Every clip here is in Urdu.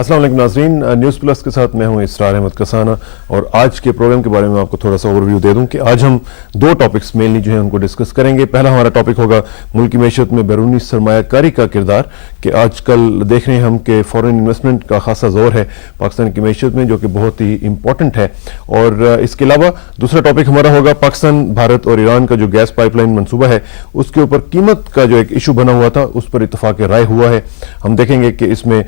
السلام علیکم ناظرین، نیوز پلس کے ساتھ میں ہوں اسرار احمد کسانہ، اور آج کے پروگرام کے بارے میں آپ کو تھوڑا سا اوور ویو دے دوں کہ آج ہم دو ٹاپکس مینلی جو ہیں ان کو ڈسکس کریں گے۔ پہلا ہمارا ٹاپک ہوگا ملکی معیشت میں بیرونی سرمایہ کاری کا کردار، کہ آج کل دیکھ رہے ہیں ہم کہ فورن انویسٹمنٹ کا خاصا زور ہے پاکستان کی معیشت میں، جو کہ بہت ہی امپورٹنٹ ہے۔ اور اس کے علاوہ دوسرا ٹاپک ہمارا ہوگا پاکستان، بھارت اور ایران کا جو گیس پائپ لائن منصوبہ ہے اس کے اوپر قیمت کا جو ایک ایشو بنا ہوا تھا اس پر اتفاق رائے ہوا ہے۔ ہم دیکھیں گے کہ اس میں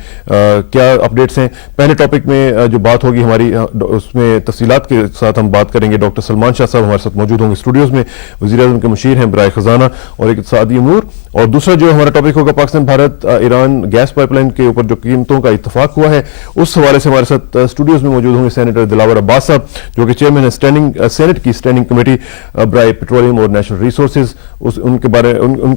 کیا اپڈیٹس ہیں۔ پہلے ٹاپک میں جو بات ہوگی ہماری، اس میں تفصیلات کے ساتھ ہم بات کریں گے۔ ڈاکٹر سلمان شاہ صاحب ہمارے ساتھ موجود ہوں گے اسٹوڈیوز میں، وزیر اعظم کے مشیر ہیں برائے خزانہ اور اقتصادی امور۔ اور دوسرا جو ہمارا ٹاپک ہوگا Pakistan, Bharat, Iran gas pipeline کے اوپر جو قیمتوں کا اتفاق ہوا ہے، اس حوالے سے ہمارے ساتھ اسٹوڈیوز میں موجود ہوں گے سینیٹر دلاور عباس صاحب، جو کہ چیئرمین ہے سینٹ کی اسٹینڈنگ کمیٹی برائے پیٹرولیم اور نیشنل ریسورسز۔ ان کے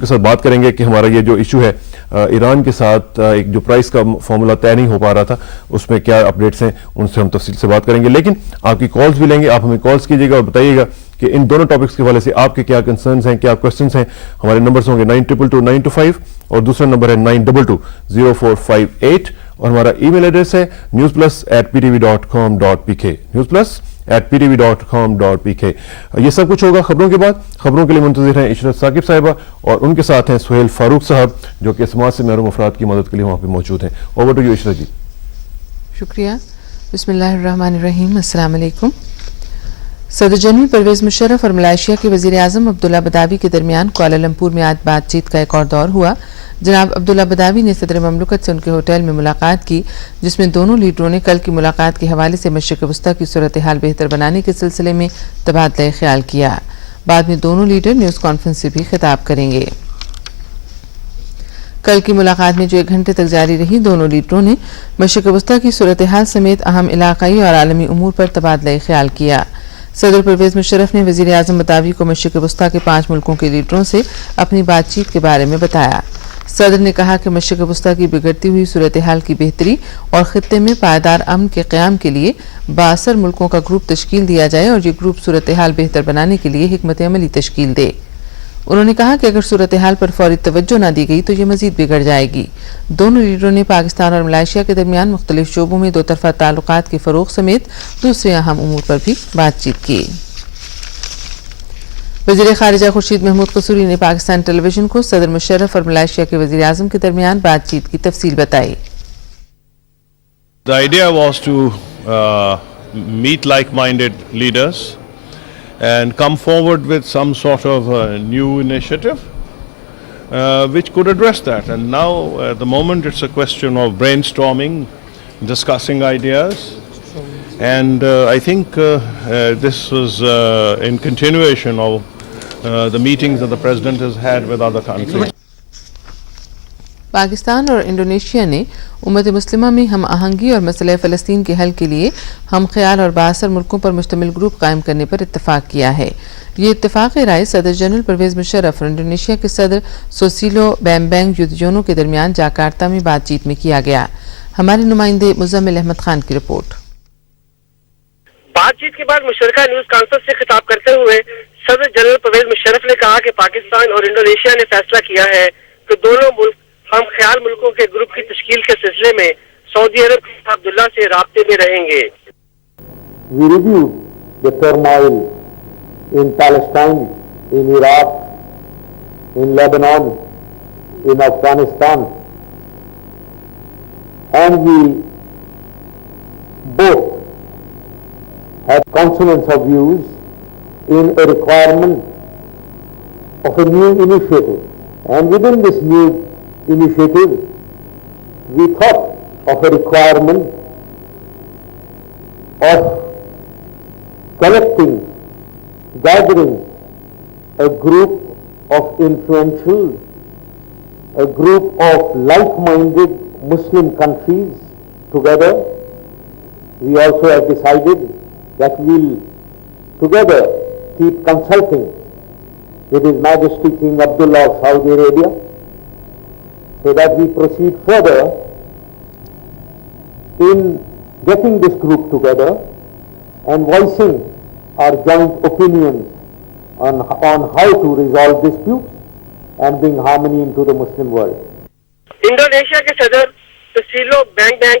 ساتھ بات کریں گے کہ ہمارا یہ جو ایشو ہے ایران کے ساتھ، ایک جو پرائس کا فارمولا طے نہیں ہو پا رہا تھا، اس میں کیا اپڈیٹس ہیں، ان سے ہم تفصیل سے بات کریں گے۔ لیکن آپ کی کالز بھی لیں گے، آپ ہمیں کالز کیجیے گا اور بتائیے گا کہ ان دونوں ٹاپکس کے حوالے سے آپ کے کیا کنسرنز ہیں، کیا کوسچنز ہیں۔ ہمارے نمبرز ہوں گے 9222-925 اور دوسرا نمبر ہے 922-0458، اور ہمارا ای میل ایڈریس ہے newsplus@ptv.com.pk newsplus@ptv.com.pk۔ یہ سب کچھ ہوگا خبروں کے بعد۔ خبروں کے لیے منتظر ہیں عشرت ثاقب صاحبہ، اور ان کے ساتھ ہیں سہیل فاروق صاحب، جو کہ سماج سے محروم افراد کی مدد کے لیے وہاں پہ موجود ہیں۔ اوور ٹو یو عشرت جی۔ شکریہ۔ بسم اللہ الرحمن الرحیم۔ السلام علیکم۔ صدر جنرل پرویز مشرف اور ملائیشیا کے وزیر اعظم عبداللہ بداوی کے درمیان کوالالمپور میں آج بات چیت کا ایک اور دور ہوا۔ جناب عبداللہ بداوی نے صدر مملکت سے ان کے ہوٹل میں ملاقات کی، جس میں دونوں لیڈروں نے کل کی ملاقات کے حوالے سے مشرق وسطیٰ کی صورتحال بہتر بنانے کے سلسلے میں تبادلہ خیال کیا۔ بعد میں دونوں لیڈر نیوز کانفرنس سے بھی خطاب کریں گے۔ کل کی ملاقات میں جو 1 گھنٹے تک جاری رہی، دونوں لیڈروں نے مشرق وسطیٰ کی صورتحال سمیت اہم علاقائی اور عالمی امور پر تبادلہ خیال کیا۔ صدر پرویز مشرف نے وزیر اعظم بداوی کو مشرق وسطیٰ کے 5 ملکوں کے لیڈروں سے اپنی بات چیت کے بارے میں بتایا۔ صدر نے کہا کہ مشرق وسطیٰ کی بگڑتی ہوئی صورتحال کی بہتری اور خطے میں پائیدار امن کے قیام کے لیے بااثر ملکوں کا گروپ تشکیل دیا جائے، اور یہ گروپ صورتحال بہتر بنانے کے لیے حکمت عملی تشکیل دے۔ انہوں نے کہا کہ اگر صورتحال پر فوری توجہ نہ دی گئی تو یہ مزید بگڑ جائے گی۔ دونوں لیڈروں نے پاکستان اور ملائیشیا کے درمیان مختلف شعبوں میں 2 طرفہ تعلقات کے فروغ سمیت دوسرے اہم امور پر بھی بات چیت کی۔ وزیر خارجہ خورشید محمود قصوری نے پاکستان ٹیلی ویژن کو صدر مشرف اور ملائیشیا کے وزیر اعظم کے درمیان بات چیت کی تفصیل بتائی۔ The idea was to meet like-minded leaders and come forward with some sort of new initiative which could address that. And now at the moment it's a question of brainstorming, discussing ideas, and I think this was in continuation of the meetings that the President has had with other countries. Pakistan اور انڈونیشیا نے امت مسلمہ میں ہم آہنگی اور مسئلہ فلسطین کے حل کے لیے ہم خیال اور بااثر ملکوں پر مشتمل گروپ قائم کرنے پر اتفاق کیا ہے۔ یہ اتفاق رائے صدر جنرل پرویز مشرف اور انڈونیشیا کے صدر سوسیلو بیمبینگ یودھیونو کے درمیان جاکارتا میں بات چیت میں کیا گیا۔ ہمارے نمائندے مزمل احمد خان کی رپورٹ۔ بات چیت کے بعد مشترکہ نیوز کانفرنس سے خطاب کرتے ہوئے صدر جنرل پرویز مشرف نے کہا کہ پاکستان اور انڈونیشیا نے فیصلہ کیا ہے کہ دونوں ملک ہم خیال ملکوں کے گروپ کی تشکیل کے سلسلے میں سعودی عرب کے عبداللہ سے رابطے میں رہیں گے۔ We reviewed the turmoil in Palestine, in Iraq, in Lebanon, in Afghanistan, and we both had consonance of views in a requirement of a new initiative. And within this new initiative, we thought of a requirement of collecting, gathering a group of influential, a group of like-minded Muslim countries together. We also have decided that we'll together keep consulting with His Majesty King Abdullah of Saudi Arabia, so that we proceed further in getting this group together and voicing our joint opinions on how to resolve disputes and bring harmony into the Muslim world. Indonesia کے صدر سوسیلو بیمبینگ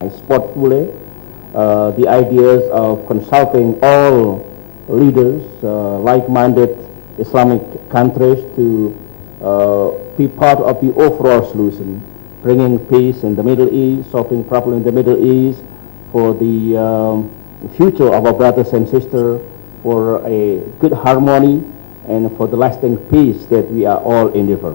I support fully the ideas of consulting all leaders, like-minded Islamic countries to be part of the overall solution, bringing peace in the Middle East, solving problems in the Middle East, for the future of our brothers and sisters, for a good harmony, and for the lasting peace that we are all endeavor.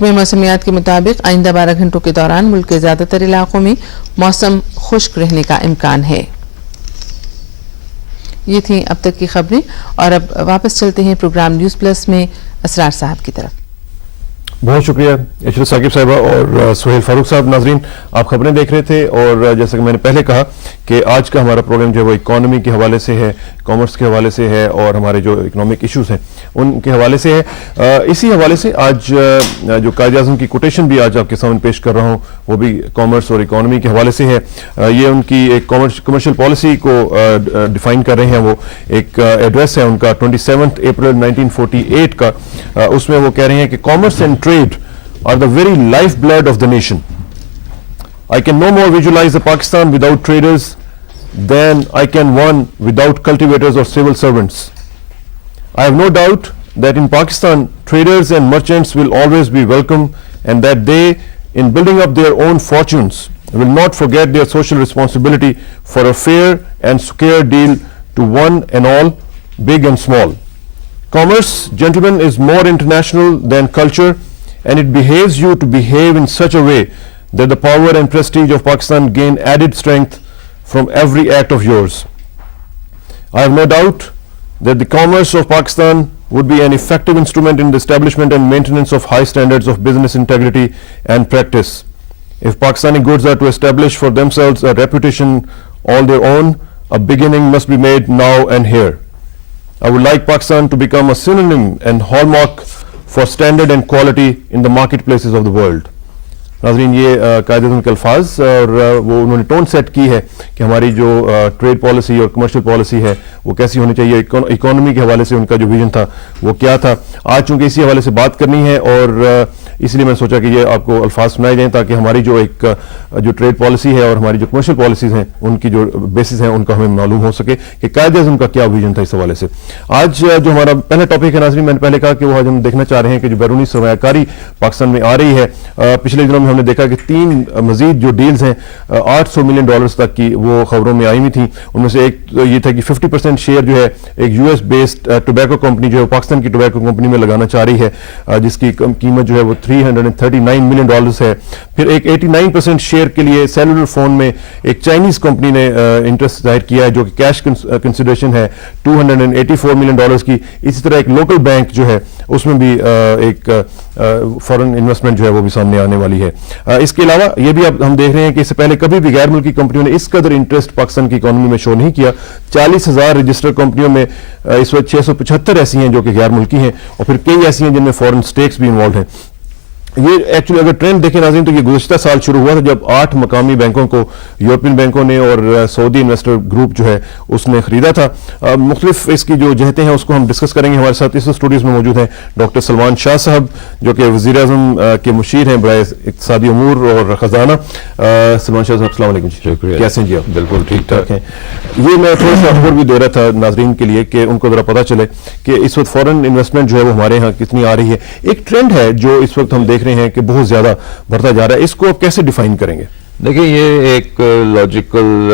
محکمہ موسمیات کے مطابق آئندہ 12 گھنٹوں کے دوران ملک کے زیادہ تر علاقوں میں موسم خشک رہنے کا امکان ہے۔ یہ تھیں اب تک کی خبریں، اور اب واپس چلتے ہیں پروگرام نیوز پلس میں اسرار صاحب کی طرف۔ بہت شکریہ عشرت ثاقب صاحبہ اور سہیل فاروق صاحب۔ ناظرین، آپ خبریں دیکھ رہے تھے، اور جیسا کہ میں نے پہلے کہا کہ آج کا ہمارا پروگرام جو ہے وہ اکانومی کے حوالے سے ہے، کامرس کے حوالے سے ہے، اور ہمارے جو اکنامک ایشوز ہیں ان کے حوالے سے ہے۔ اسی حوالے سے آج جو قائد اعظم کی کوٹیشن بھی آج آپ کے سامنے پیش کر رہا ہوں، وہ بھی کامرس اور اکانومی کے حوالے سے ہے۔ یہ ان کی ایک کمرشل پالیسی کو ڈیفائن کر رہے ہیں۔ وہ ایک ایڈریس ہے ان کا 27 اپریل 1948 کا، اس میں وہ کہہ رہے ہیں کہ commerce and trade are the very lifeblood of the nation. I can no more visualize a Pakistan without traders than I can one without cultivators or civil servants. I have no doubt that in Pakistan, traders and merchants will always be welcome, and that they, in building up their own fortunes, will not forget their social responsibility for a fair and square deal to one and all, big and small. Commerce, gentlemen, is more international than culture, and it behaves you to behave in such a way that the power and prestige of Pakistan gain added strength from every act of yours. I have no doubt that the commerce of Pakistan would be an effective instrument in the establishment and maintenance of high standards of business integrity and practice. If Pakistani goods are to establish for themselves a reputation all their own, a beginning must be made now and here. I would like Pakistan to become a synonym and hallmark for standard and quality in the marketplaces of the world. ناظرین، یہ قائد اعظم کے الفاظ، اور وہ انہوں نے ٹون سیٹ کی ہے کہ ہماری جو ٹریڈ پالیسی اور کمرشل پالیسی ہے وہ کیسی ہونی چاہیے، اکانومی کے حوالے سے ان کا جو ویژن تھا وہ کیا تھا۔ آج چونکہ اسی حوالے سے بات کرنی ہے، اور اس لیے میں نے سوچا کہ یہ آپ کو الفاظ سنائے جائیں تاکہ ہماری جو ایک جو ٹریڈ پالیسی ہے اور ہماری جو کمرشل پالیسیز ہیں ان کی جو بیسز ہیں ان کا ہمیں معلوم ہو سکے کہ قائد اعظم کا کیا ویژن تھا اس حوالے سے۔ آج جو ہمارا پہلا ٹاپک ہے ناظرین، میں نے پہلے کہا کہ وہ آج ہم دیکھنا چاہ رہے ہیں کہ جو بیرونی سرمایہ کاری پاکستان میں آ رہی ہے۔ پچھلے دنوں میں ہم نے دیکھا کہ 3 مزید جو ڈیلز ہیں $800 ملین تک کی وہ خبروں میں آئی ہوئی تھیں۔ ان میں سے ایک یہ تھا کہ 50% شیئر جو ہے ایک U S based tobacco company جو ہے پاکستان کی ٹوبیکو کمپنی میں لگانا چاہ رہی ہے، جس کی قیمت جو ہے وہ $339 ملین ہے۔ پھر ایک 89% شیئر کے لیے سیلولر فون میں ایک چائنیز کمپنی نے انٹرسٹ ظاہر کیا ہے، جو کہ کیش کنسیڈریشن ہے $284 ملین کی۔ اسی طرح ایک لوکل بینک جو ہے اس میں بھی ایک فورن انویسٹمنٹ جو ہے وہ بھی سامنے آنے والی ہے۔ اس کے علاوہ یہ بھی اب ہم دیکھ رہے ہیں کہ اس سے پہلے کبھی بھی غیر ملکی کمپنیوں نے اس قدر انٹرسٹ پاکستان کی اکانومی میں شو نہیں کیا۔ 40,000 رجسٹرڈ کمپنیوں میں اس وقت 675 ایسی ہیں جو کہ غیر ملکی ہیں، اور پھر کئی ایسی ہیں جن میں فورن سٹیکس بھی انوالوڈ ہیں۔ یہ ایکچولی اگر ٹرینڈ دیکھیں ناظرین تو یہ گزشتہ سال شروع ہوا تھا جب 8 مقامی بینکوں کو یورپین بینکوں نے اور سعودی انویسٹر گروپ جو ہے اس نے خریدا تھا۔ مختلف اس کی جو جہتیں ہیں اس کو ہم ڈسکس کریں گے۔ ہمارے ساتھ اس اسٹوڈیوز میں موجود ہیں ڈاکٹر سلمان شاہ صاحب جو کہ وزیر اعظم کے مشیر ہیں برائے اقتصادی امور اور خزانہ۔ سلمان شاہ صاحب السلام علیکم۔ شکریہ۔ کیسے ہیں جی آپ؟ بالکل ٹھیک ٹھاک ہیں۔ یہ میں تھوڑا سا خبر بھی دے رہا تھا ناظرین کے لیے کہ ان کو ذرا پتہ چلے کہ اس وقت فورن انویسٹمنٹ جو ہے وہ ہمارے یہاں کتنی آ رہی ہے۔ ایک ٹرینڈ ہے جو اس وقت ہم دیکھ رہے ہیں کہ بہت زیادہ بڑھتا جا رہا ہے، اس کو آپ کیسے ڈیفائن کریں گے؟ دیکھیں، یہ ایک لاجیکل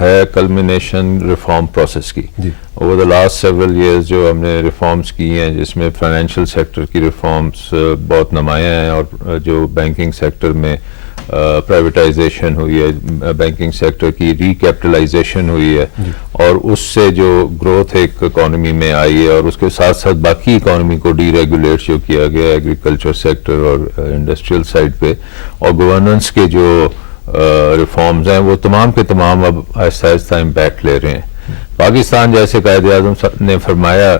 ہے کلمینیشن ریفارم پروسیس کی۔ Over the last several years جو ہم نے ریفارمز کی ہیں، جس میں فائنینشیل سیکٹر کی ریفارمز بہت نمایاں ہیں، اور جو بینکنگ سیکٹر میں پرائیویٹائزیشن ہوئی ہے، بینکنگ سیکٹر کی ریکیپٹلائزیشن ہوئی ہے، اور اس سے جو گروتھ ایک اکانومی میں آئی ہے، اور اس کے ساتھ ساتھ باقی اکانومی کو ڈی ریگولیٹ جو کیا گیا ایگریکلچر سیکٹر اور انڈسٹریل سائڈ پہ، اور گورننس کے جو ریفارمز ہیں وہ تمام کے تمام اب آہستہ آہستہ امپیکٹ لے رہے ہیں۔ پاکستان جیسے قائد اعظم نے فرمایا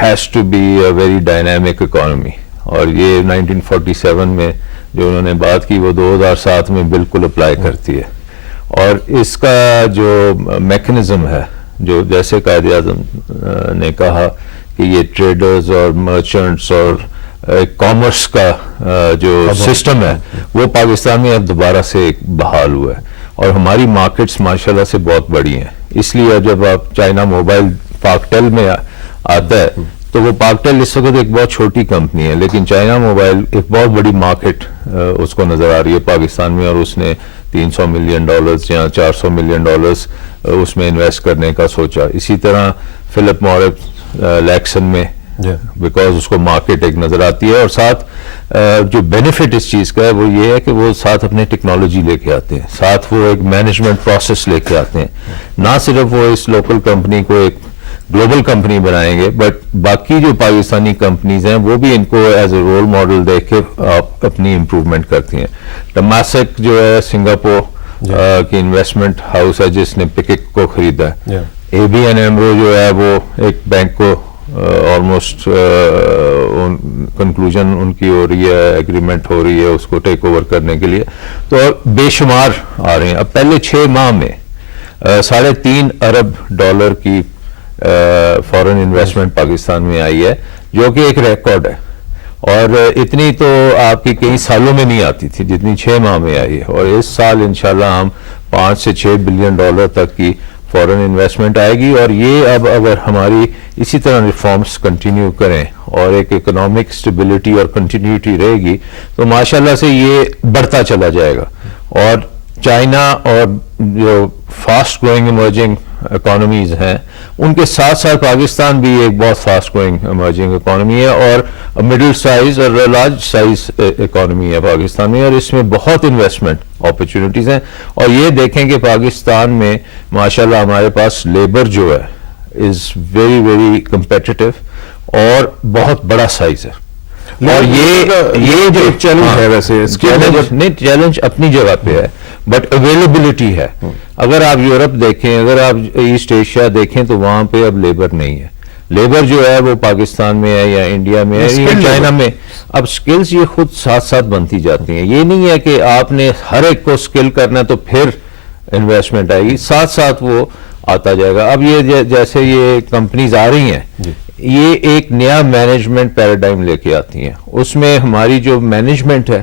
has to be a very dynamic economy, اور یہ 1947 میں جو انہوں نے بات کی وہ 2007 میں بالکل اپلائی کرتی ہے۔ اور اس کا جو میکنزم ہے، جو جیسے قائد اعظم نے کہا کہ یہ ٹریڈرز اور مرچنٹس اور کامرس کا جو سسٹم ہے وہ پاکستان میں اب دوبارہ سے بحال ہوا ہے، اور ہماری مارکیٹس ماشاءاللہ سے بہت بڑی ہیں۔ اس لیے جب آپ چائنا موبائل پاکٹیل میں آتا ہے تو وہ پاکٹیل اس وقت ایک بہت چھوٹی کمپنی ہے، لیکن چائنا موبائل ایک بہت بڑی مارکیٹ اس کو نظر آ رہی ہے پاکستان میں، اور اس نے $300 ملین یا $400 ملین اس میں انویسٹ کرنے کا سوچا۔ اسی طرح فلپ مورس لیکسن میں بیکاز اس کو مارکیٹ ایک نظر آتی ہے, اور ساتھ جو بینیفٹ اس چیز کا ہے وہ یہ ہے کہ وہ ساتھ اپنے ٹیکنالوجی لے کے آتے ہیں, ساتھ وہ ایک مینجمنٹ پروسیس لے کے آتے ہیں. نہ صرف وہ اس لوکل کمپنی کو ایک گلوبل کمپنی بنائیں گے, بٹ باقی جو پاکستانی کمپنیز ہیں وہ بھی ان کو ایز اے رول ماڈل دیکھ کے اپنی امپروومنٹ کرتی ہیں. ٹماسک جو ہے سنگاپور کی انویسٹمنٹ ہاؤس ہے جس نے پکک کو خریدا ہے. اے بی این ایمرو جو ہے وہ ایک بینک کو آلموسٹ کنکلوژن ان کی ہو رہی ہے, ایگریمنٹ ہو رہی ہے اس کو ٹیک اوور کرنے کے لیے. تو بے شمار آ رہے ہیں. اب پہلے 6 ماہ میں $3.5 ارب کی فورن انویسٹمنٹ پاکستان میں آئی ہے, جو کہ ایک ریکارڈ ہے, اور اتنی تو آپ کی کئی سالوں میں نہیں آتی تھی جتنی 6 ماہ میں آئی ہے. اور اس سال انشاءاللہ ہم $5 سے $6 بلین تک کی فورن انویسٹمنٹ آئے گی. اور یہ اب اگر ہماری اسی طرح ریفارمز کنٹینیو کریں اور ایک اکنامک اسٹیبلٹی اور کنٹینیوٹی رہے گی تو ماشاءاللہ سے یہ بڑھتا چلا جائے گا. اور چائنا اور جو فاسٹ گروئنگ ایمرجنگ اکانومیز ہیں ان کے ساتھ ساتھ پاکستان بھی ایک بہت فاسٹ گروئنگ ایمرجنگ اکانومی ہے, اور مڈل سائز اور لارج سائز اکانومی ہے پاکستان میں, اور اس میں بہت انویسٹمنٹ اپرچونیٹیز ہیں. اور یہ دیکھیں کہ پاکستان میں ماشاءاللہ ہمارے پاس لیبر جو ہے از ویری ویری کمپیٹیٹیو اور بہت بڑا سائز ہے. اور یہ جو چیلنج ہے ویسے نہیں, چیلنج اپنی جگہ پہ ہے, بٹ اویلیبلٹی ہے. اگر آپ یورپ دیکھیں, اگر آپ ایسٹ ایشیا دیکھیں تو وہاں پہ اب لیبر نہیں ہے. لیبر جو ہے وہ پاکستان میں ہے یا انڈیا میں ہے یا چائنا میں. اب سکلز یہ خود ساتھ ساتھ بنتی جاتی ہیں. یہ نہیں ہے کہ آپ نے ہر ایک کو سکل کرنا تو پھر انویسٹمنٹ آئے گی, ساتھ ساتھ وہ آتا جائے گا. اب یہ جیسے یہ کمپنیز آ رہی ہیں یہ ایک نیا مینجمنٹ پیراڈائم لے کے آتی ہیں. اس میں ہماری جو مینجمنٹ ہے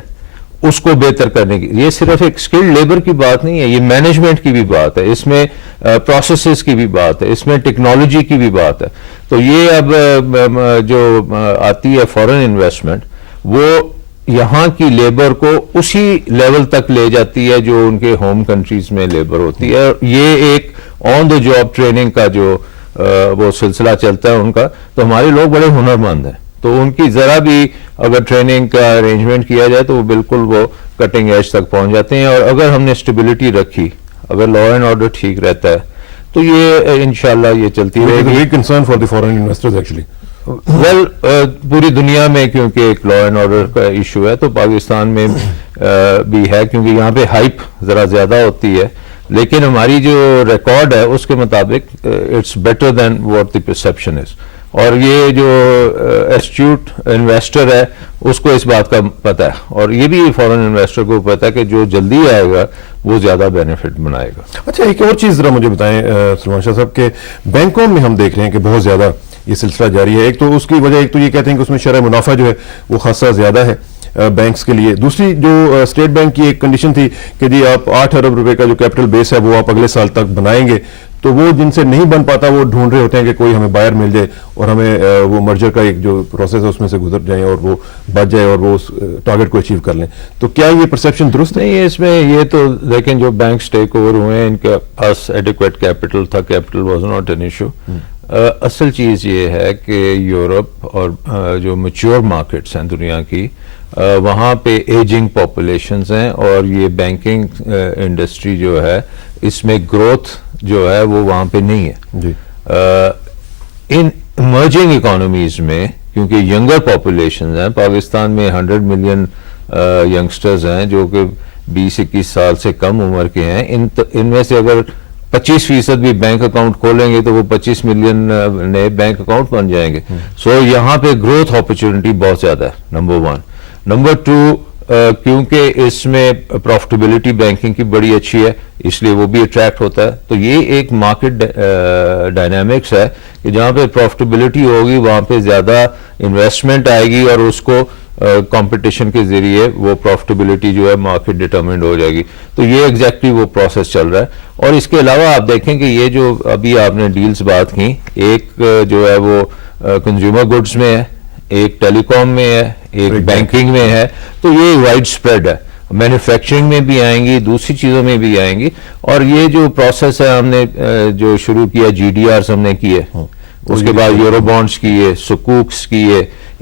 اس کو بہتر کرنے کی, یہ صرف ایک اسکلڈ لیبر کی بات نہیں ہے, یہ مینجمنٹ کی بھی بات ہے, اس میں پروسیسز کی بھی بات ہے, اس میں ٹیکنالوجی کی بھی بات ہے. تو یہ اب جو آتی ہے فورن انویسٹمنٹ وہ یہاں کی لیبر کو اسی لیول تک لے جاتی ہے جو ان کے ہوم کنٹریز میں لیبر ہوتی ہے. یہ ایک آن دا جاب ٹریننگ کا جو وہ سلسلہ چلتا ہے ان کا, تو ہمارے لوگ بڑے ہنرمند ہیں, تو ان کی ذرا بھی اگر ٹریننگ کا ارینجمنٹ کیا جائے تو وہ بالکل وہ کٹنگ ایج تک پہنچ جاتے ہیں. اور اگر ہم نے اسٹیبلٹی رکھی, اگر لا اینڈ آرڈر ٹھیک رہتا ہے تو یہ انشاءاللہ یہ چلتی رہے گی. Concern for the foreign investors actually well پوری دنیا میں کیونکہ ایک لا اینڈ آرڈر کا ایشو ہے تو پاکستان میں بھی ہے, کیونکہ یہاں پہ ہائپ ذرا زیادہ ہوتی ہے, لیکن ہماری جو ریکارڈ ہے اس کے مطابق it's better than what the perception is. اور یہ جو ایسٹیوٹ انویسٹر ہے اس کو اس بات کا پتہ ہے, اور یہ بھی فورن انویسٹر کو پتہ ہے کہ جو جلدی آئے گا وہ زیادہ بینیفٹ بنائے گا. اچھا, ایک اور چیز ذرا مجھے بتائیں سلمان شاہ صاحب کہ بینکوں میں ہم دیکھ رہے ہیں کہ بہت زیادہ یہ سلسلہ جاری ہے. ایک تو اس کی وجہ, ایک تو یہ کہتے ہیں کہ اس میں شرح منافع جو ہے وہ خاصا زیادہ ہے بینکس کے لیے. دوسری جو اسٹیٹ بینک کی ایک کنڈیشن تھی کہ جی آپ 8 ارب روپے کا جو کیپٹل بیس ہے وہ آپ اگلے سال تک بنائیں گے, تو وہ جن سے نہیں بن پاتا وہ ڈھونڈ رہے ہوتے ہیں کہ کوئی ہمیں بائر مل جائے اور ہمیں وہ مرجر کا ایک جو پروسیس ہے اس میں سے گزر جائیں اور وہ بچ جائے اور وہ اس ٹارگٹ کو اچیو کر لیں. تو کیا یہ پرسیپشن درست نہیں ہے؟ اس میں یہ تو لیکن جو بینکس ٹیک اوور ہوئے ہیں ان کے پاس ایڈیکویٹ کیپٹل تھا, capital was not an issue. اصل چیز یہ ہے کہ یورپ اور جو میچور مارکیٹس ہیں دنیا کی, وہاں پہ ایجنگ پاپولیشنز ہیں, اور یہ بینکنگ انڈسٹری جو ہے اس میں گروتھ جو ہے وہ وہاں پہ نہیں ہے. ان ایمرجنگ اکانومیز میں کیونکہ ینگر پاپولیشنز ہیں, پاکستان میں 100 ملین ینگسٹرز ہیں جو کہ 20-21 سال سے کم عمر کے ہیں. ان میں سے اگر 25% بھی بینک اکاؤنٹ کھولیں گے تو وہ 25 ملین نئے بینک اکاؤنٹ بن جائیں گے. سو یہاں پہ گروتھ اپرچونٹی بہت زیادہ ہے, نمبر 1. نمبر 2, کیونکہ اس میں پروفٹیبلٹی بینکنگ کی بڑی اچھی ہے اس لیے وہ بھی اٹریکٹ ہوتا ہے. تو یہ ایک مارکیٹ ڈائنامکس ہے کہ جہاں پہ پروفٹیبلٹی ہوگی وہاں پہ زیادہ انویسٹمنٹ آئے گی, اور اس کو کمپٹیشن کے ذریعے وہ پروفٹیبلٹی جو ہے مارکیٹ ڈٹرمنڈ ہو جائے گی. تو یہ ایگزیکٹلی وہ پروسیس چل رہا ہے. اور اس کے علاوہ آپ دیکھیں کہ یہ جو ابھی آپ نے ڈیلز بات کی, ایک جو ہے وہ کنزیومر گڈز میں ہے, ایک ٹیلی کام میں ہے, ایک بینکنگ میں ہے. تو یہ وائڈ اسپریڈ ہے, مینوفیکچرنگ میں بھی آئیں گی, دوسری چیزوں میں بھی آئیں گی. اور یہ جو پروسیس ہے ہم نے جو شروع کیا, GDRs ہم نے کیے, اس کے بعد یورو بانڈز کیے, سکوکس کیے,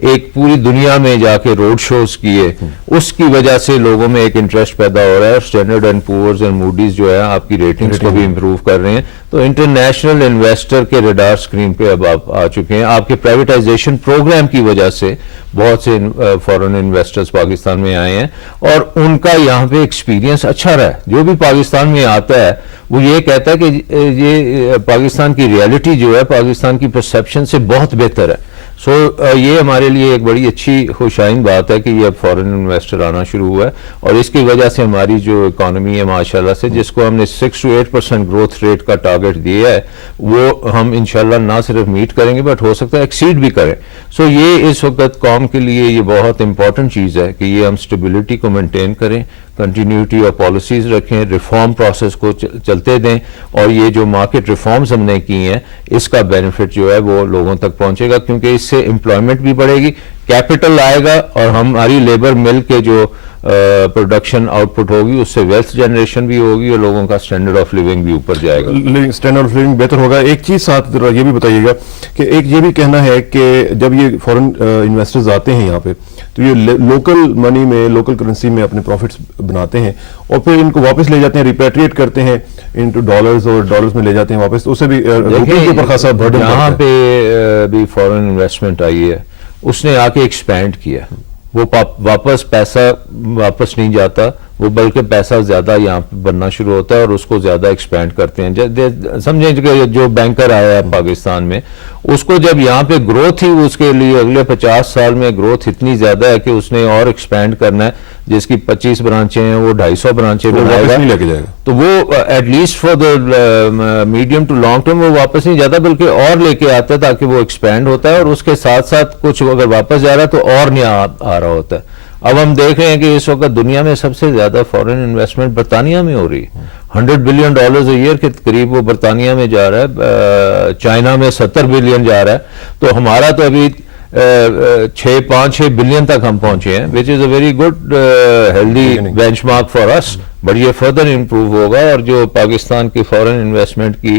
ایک پوری دنیا میں جا کے روڈ شوز کیے. اس کی وجہ سے لوگوں میں ایک انٹرسٹ پیدا ہو رہا ہے. Standard and pours and Moody's جو ہے آپ کی ریٹنگز کو بھی امپروو کر رہے ہیں. تو انٹرنیشنل انویسٹر کے ریڈار اسکرین پہ اب آپ آ چکے ہیں. آپ کے پرائیویٹائزیشن پروگرام کی وجہ سے بہت سے فورن انویسٹرز پاکستان میں آئے ہیں اور ان کا یہاں پہ ایکسپیرینس اچھا رہا ہے. جو بھی پاکستان میں آتا ہے وہ یہ کہتا ہے کہ یہ پاکستان کی ریالٹی جو ہے پاکستان کی پرسیپشن سے بہت بہتر ہے. سو یہ ہمارے لیے ایک بڑی اچھی خوشائن بات ہے کہ یہ اب فورن انویسٹر آنا شروع ہوا ہے اور اس کی وجہ سے ہماری جو اکانومی ہے ماشاءاللہ سے, جس کو ہم نے 6 to 8% گروتھ ریٹ کا ٹارگٹ دیا ہے, وہ ہم انشاءاللہ نہ صرف میٹ کریں گے بٹ ہو سکتا ہے ایکسیڈ بھی کریں. سو یہ اس وقت قوم کے لیے یہ بہت امپورٹنٹ چیز ہے کہ یہ ہم اسٹیبلٹی کو مینٹین کریں, کنٹینیوٹی آف پالیسیز رکھیں, ریفارم پروسیس کو چلتے دیں, اور یہ جو مارکیٹ ریفارمز ہم نے کی ہیں اس کا بینیفٹ جو ہے وہ لوگوں تک پہنچے گا, کیونکہ اس سے امپلائمنٹ بھی بڑھے گی, کیپٹل آئے گا, اور ہماری لیبر مل کے جو پروڈکشن آؤٹ پٹ ہوگی اس سے ویلتھ جنریشن بھی ہوگی اور لوگوں کا اسٹینڈرڈ آف لیونگ بھی اوپر جائے گا, اسٹینڈرڈ آف لیونگ بہتر ہوگا. ایک چیز ساتھ یہ بھی بتائیے گا کہ ایک یہ بھی کہنا ہے کہ جب یہ فورن انویسٹرز آتے ہیں یہاں پہ تو یہ لوکل منی میں, لوکل کرنسی میں اپنے پروفٹس بناتے ہیں اور پھر ان کو واپس لے جاتے ہیں, ریپیٹریٹ کرتے ہیں انٹو ڈالرز اور ڈالرز میں لے جاتے ہیں واپس. اس سے بھی روپے کے اوپر خاصا برڈن یہاں پہ بھی فورن انویسٹمنٹ آئی ہے, اس نے آ کے ایکسپینڈ کیا, وہ واپس پیسہ واپس نہیں جاتا, وہ بلکہ پیسہ زیادہ یہاں پہ بننا شروع ہوتا ہے اور اس کو زیادہ ایکسپینڈ کرتے ہیں. سمجھیں کہ جو بینکر آیا ہے پاکستان میں, اس کو جب یہاں پہ گروتھ ہی اس کے لیے اگلے 50 سال میں گروتھ اتنی زیادہ ہے کہ اس نے اور ایکسپینڈ کرنا ہے, جس کی 25 برانچیں ہیں وہ 250 برانچیں بنائے گا, نہیں لے کے جائے گا, تو وہ at least for the medium to long term وہ واپس نہیں جاتا بلکہ اور لے کے آتا ہے تاکہ وہ ایکسپینڈ ہوتا ہے, اور اس کے ساتھ ساتھ کچھ اگر واپس جا رہا ہے تو اور نہیں آ رہا ہوتا ہے. اب ہم دیکھ رہے ہیں کہ اس وقت دنیا میں سب سے زیادہ فورن انویسٹمنٹ برطانیہ میں ہو رہی ہے, $100 بلین اے ایئر کے قریب وہ برطانیہ میں جا رہا ہے, چائنا میں $70 بلین جا رہا ہے, تو ہمارا تو ابھی 5-6 بلین تک ہم پہنچے ہیں, which is a very good healthy benchmark for us, but یہ فردر امپروو ہوگا. اور جو پاکستان کی فورن انویسٹمنٹ کی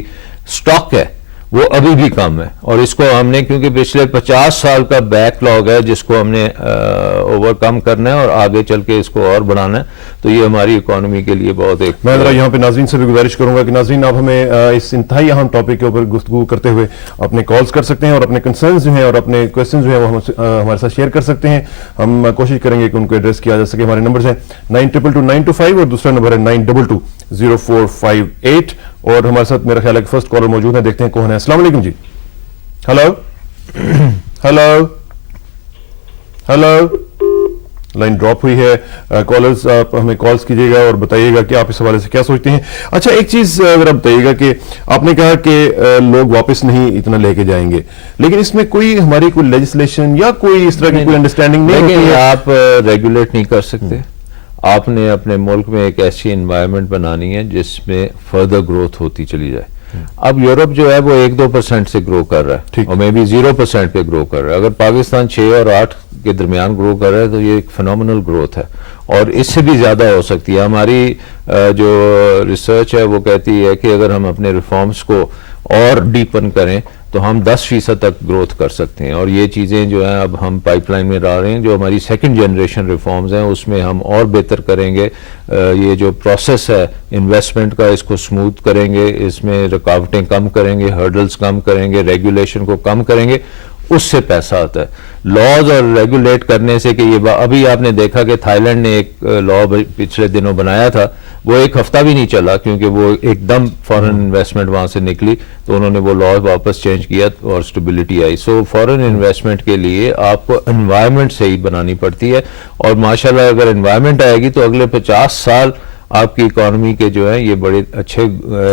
سٹاک ہے وہ ابھی بھی کم ہے, اور اس کو ہم نے کیونکہ پچھلے 50 سال کا بیک لاگ ہے جس کو ہم نے اوور کم کرنا ہے اور آگے چل کے اس کو اور بڑھانا ہے, تو یہ ہماری اکانومی کے لیے بہت ایک. میں ذرا یہاں پہ ناظرین سے بھی گزارش کروں گا کہ ناظرین آپ ہمیں اس انتہائی اہم ٹاپک کے اوپر گفتگو کرتے ہوئے اپنے کالز کر سکتے ہیں اور اپنے کنسرنز جو ہیں اور اپنے کویسچنز جو ہیں وہ ہمارے ساتھ شیئر کر سکتے ہیں. ہم کوشش کریں گے کہ ان کو ایڈریس کیا جا سکے. ہمارے نمبرز ہیں 922925 اور دوسرا نمبر ہے 92200458, اور ہمارے ساتھ میرا خیال ہے کہ فرسٹ کالر موجود ہیں, دیکھتے ہیں کون ہے. السلام علیکم جی. Hello hello hello, line drop ہوئی ہے. کالرز آپ ہمیں کالز کیجیے گا اور بتائیے گا کہ آپ اس حوالے سے کیا سوچتے ہیں. اچھا ایک چیز ذرا بتائیے گا کہ آپ نے کہا کہ لوگ واپس نہیں اتنا لے کے جائیں گے, لیکن اس میں کوئی ہماری کوئی لیجسلیشن یا کوئی اس طرح کی کوئی انڈرسٹینڈنگ نہیں ہوتی ہے. آپ ریگولیٹ نہیں کر سکتے, آپ نے اپنے ملک میں ایک ایسی انوائرمنٹ بنانی ہے جس میں فردر گروتھ ہوتی چلی جائے. اب یورپ جو ہے وہ 1-2% سے گرو کر رہا ہے اور میں بھی 0% پہ گرو کر رہا ہے. اگر پاکستان 6 اور 8 کے درمیان گرو کر رہا ہے تو یہ ایک فنومنل گروتھ ہے, اور اس سے بھی زیادہ ہو سکتی ہے. ہماری جو ریسرچ ہے وہ کہتی ہے کہ اگر ہم اپنے ریفارمز کو اور ڈیپن کریں تو ہم 10% تک گروتھ کر سکتے ہیں, اور یہ چیزیں جو ہیں اب ہم پائپ لائن میں لا رہے ہیں. جو ہماری سیکنڈ جنریشن ریفارمز ہیں اس میں ہم اور بہتر کریں گے. یہ جو پروسیس ہے انویسٹمنٹ کا اس کو سموتھ کریں گے, اس میں رکاوٹیں کم کریں گے, ہرڈلز کم کریں گے, ریگولیشن کو کم کریں گے, اس سے پیسہ آتا ہے. لاز اور ریگولیٹ کرنے سے کہ یہ ابھی آپ نے دیکھا کہ تھائی لینڈ نے ایک لا پچھلے دنوں بنایا تھا, وہ ایک ہفتہ بھی نہیں چلا کیونکہ وہ ایک دم فورن انویسٹمنٹ وہاں سے نکلی تو انہوں نے وہ لا واپس چینج کیا اور اسٹیبلٹی آئی. سو فورن انویسٹمنٹ کے لیے آپ کو انوائرمنٹ صحیح بنانی پڑتی ہے, اور ماشاءاللہ اگر انوائرمنٹ آئے گی تو اگلے 50 سال آپ کی اکانومی کے جو ہیں یہ بڑے اچھے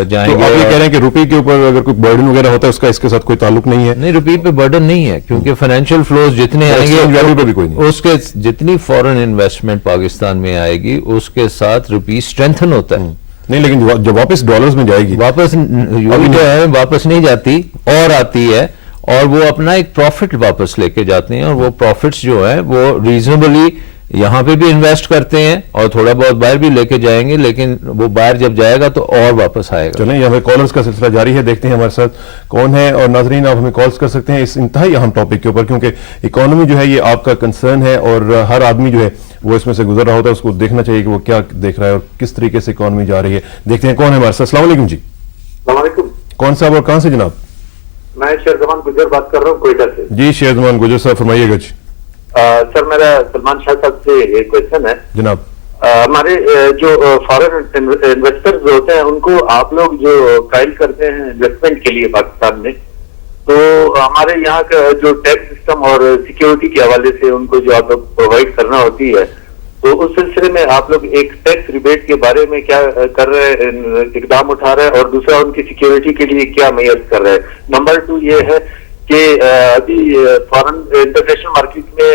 جائیں گے. آپ یہ کہہ رہے ہیں کہ روپے کے اوپر اگر کوئی برڈن وغیرہ ہوتا ہے اس کا اس کے ساتھ کوئی تعلق نہیں ہے؟ نہیں, روپے پہ برڈن نہیں ہے کیونکہ فائنینشیل فلوز جتنے آئیں گے اس کے جتنی فورن انویسٹمنٹ پاکستان میں آئے گی اس کے ساتھ روپی اسٹرینتھن ہوتا ہے. نہیں, لیکن جب واپس ڈالرز میں جائے گی واپس جو ہے واپس نہیں جاتی اور آتی ہے, اور وہ اپنا ایک پروفٹ واپس لے کے جاتے ہیں, اور وہ پروفٹس جو ہیں وہ ریزنیبلی یہاں پہ بھی انویسٹ کرتے ہیں اور تھوڑا بہت باہر بھی لے کے جائیں گے, لیکن وہ باہر جب جائے گا تو اور واپس آئے گا. چلیں یہاں پہ کالرز کا سلسلہ جاری ہے, دیکھتے ہیں ہمارے ساتھ کون ہے. اور ناظرین آپ ہمیں کالز کر سکتے ہیں اس انتہائی اہم ٹاپک کے اوپر, کیونکہ اکانومی جو ہے یہ آپ کا کنسرن ہے اور ہر آدمی جو ہے وہ اس میں سے گزر رہا ہوتا ہے, اس کو دیکھنا چاہیے کہ وہ کیا دیکھ رہا ہے اور کس طریقے سے اکانومی جا رہی ہے. دیکھتے ہیں کون ہے ہمارے ساتھ. السلام علیکم جی. السلام علیکم. کون صاحب اور کہاں سے جناب؟ میں شیرزمان گجر بات کر رہا ہوں کوئٹہ سے. جی شیرزمان گجر صاحب فرمائیے گا. جی سر میرا سلمان شاہ صاحب سے ایک کوشچن ہے جناب. ہمارے جو فارن انویسٹرز ہوتے ہیں ان کو آپ لوگ جو قائل کرتے ہیں انویسٹمنٹ کے لیے پاکستان میں, تو ہمارے یہاں کا جو ٹیکس سسٹم اور سیکیورٹی کے حوالے سے ان کو جو آپ لوگ پرووائڈ کرنا ہوتی ہے, تو اس سلسلے میں آپ لوگ ایک ٹیکس ریبیٹ کے بارے میں کیا کر رہے ہیں, اقدام اٹھا رہے ہیں, اور دوسرا ان کی سیکیورٹی کے لیے کیا میئر کر رہے ہیں. نمبر 2 یہ ہے کہ ابھی فارن انٹرنیشنل مارکیٹ میں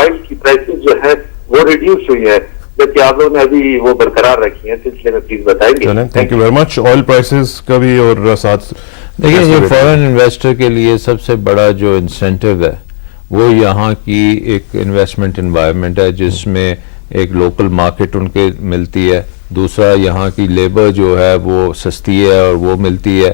آئل کی پرائسز جو ہے وہ ریڈیوس ہوئی ہے, جبکہ آپ لوگوں نے ابھی وہ برقرار رکھی ہیں. سلسلے میں پلیز بتائیں گے. Thank you very much. Oil prices کا بھی اور ساتھ دیکھیں یہ فارن انویسٹر کے لیے سب سے بڑا جو انسینٹیو ہے وہ یہاں کی ایک انویسٹمنٹ انوائرمنٹ ہے جس میں ایک لوکل مارکیٹ ان کے ملتی ہے, دوسرا یہاں کی لیبر جو ہے وہ سستی ہے اور وہ ملتی ہے,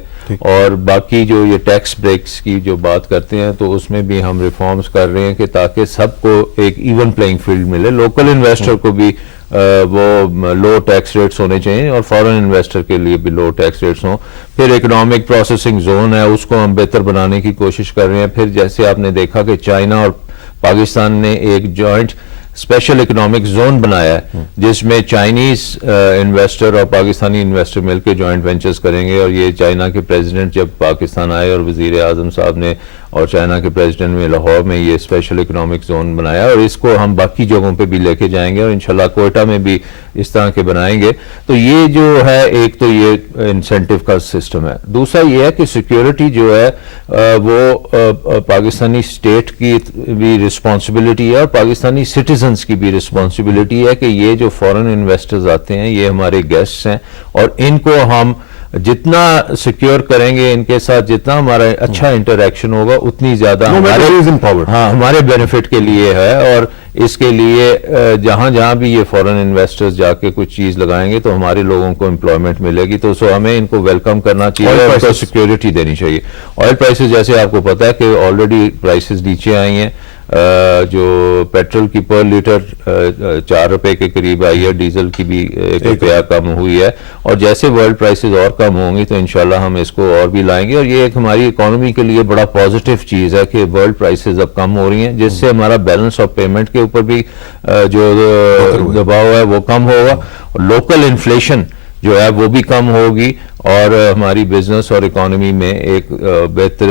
اور باقی جو یہ ٹیکس بریکس کی جو بات کرتے ہیں تو اس میں بھی ہم ریفارمز کر رہے ہیں کہ تاکہ سب کو ایک ایون پلینگ فیلڈ ملے. لوکل انویسٹر کو بھی وہ لو ٹیکس ریٹس ہونے چاہیے اور فارن انویسٹر کے لیے بھی لو ٹیکس ریٹس ہوں. پھر اکنامک پروسیسنگ زون ہے اس کو ہم بہتر بنانے کی کوشش کر رہے ہیں. پھر جیسے آپ نے دیکھا کہ چائنا اور پاکستان نے ایک جوائنٹ اسپیشل اکنامک زون بنایا ہے جس میں چائنیز انویسٹر اور پاکستانی انویسٹر مل کے جوائنٹ وینچرز کریں گے. اور یہ چائنا کے پریزیڈنٹ جب پاکستان آئے اور وزیر اعظم صاحب نے اور چائنا کے پریزیڈنٹ میں لاہور میں یہ اسپیشل اکنامک زون بنایا, اور اس کو ہم باقی جگہوں پہ بھی لے کے جائیں گے اور انشاءاللہ کوئٹہ میں بھی اس طرح کے بنائیں گے. تو یہ جو ہے ایک تو یہ انسینٹیو کا سسٹم ہے. دوسرا یہ ہے کہ سیکیورٹی جو ہے وہ پاکستانی اسٹیٹ کی بھی رسپانسبلٹی ہے اور پاکستانی سٹیزنز کی بھی رسپانسبلٹی ہے کہ یہ جو فارن انویسٹرز آتے ہیں یہ ہمارے گیسٹس ہیں, اور ان کو ہم جتنا سیکیور کریں گے, ان کے ساتھ جتنا ہمارا اچھا انٹریکشن ہوگا اتنی زیادہ ہمارے بینیفٹ کے لیے ہے. اور اس کے لیے جہاں جہاں بھی یہ فارن انویسٹرز جا کے کچھ چیز لگائیں گے تو ہمارے لوگوں کو امپلائمنٹ ملے گی. تو ہمیں ان کو ویلکم کرنا چاہیے اور سیکیورٹی دینی چاہیے. آئل پرائسز جیسے آپ کو پتا ہے کہ آلریڈی پرائسز نیچے آئی ہیں, جو پیٹرول کی پر لیٹر 4 روپے کے قریب آئی ہے, ڈیزل کی بھی 1 روپیہ کم ہوئی ہے, اور جیسے ورلڈ پرائسز اور کم ہوں گی تو انشاءاللہ ہم اس کو اور بھی لائیں گے. اور یہ ایک ہماری اکانومی کے لیے بڑا پازیٹیو چیز ہے کہ ورلڈ پرائسز اب کم ہو رہی ہیں, جس سے ہمارا بیلنس آف پیمنٹ کے اوپر بھی جو دباؤ ہے وہ کم ہوگا, اور لوکل انفلیشن جو ہے وہ بھی کم ہوگی, اور ہماری بزنس اور اکانومی میں ایک بہتر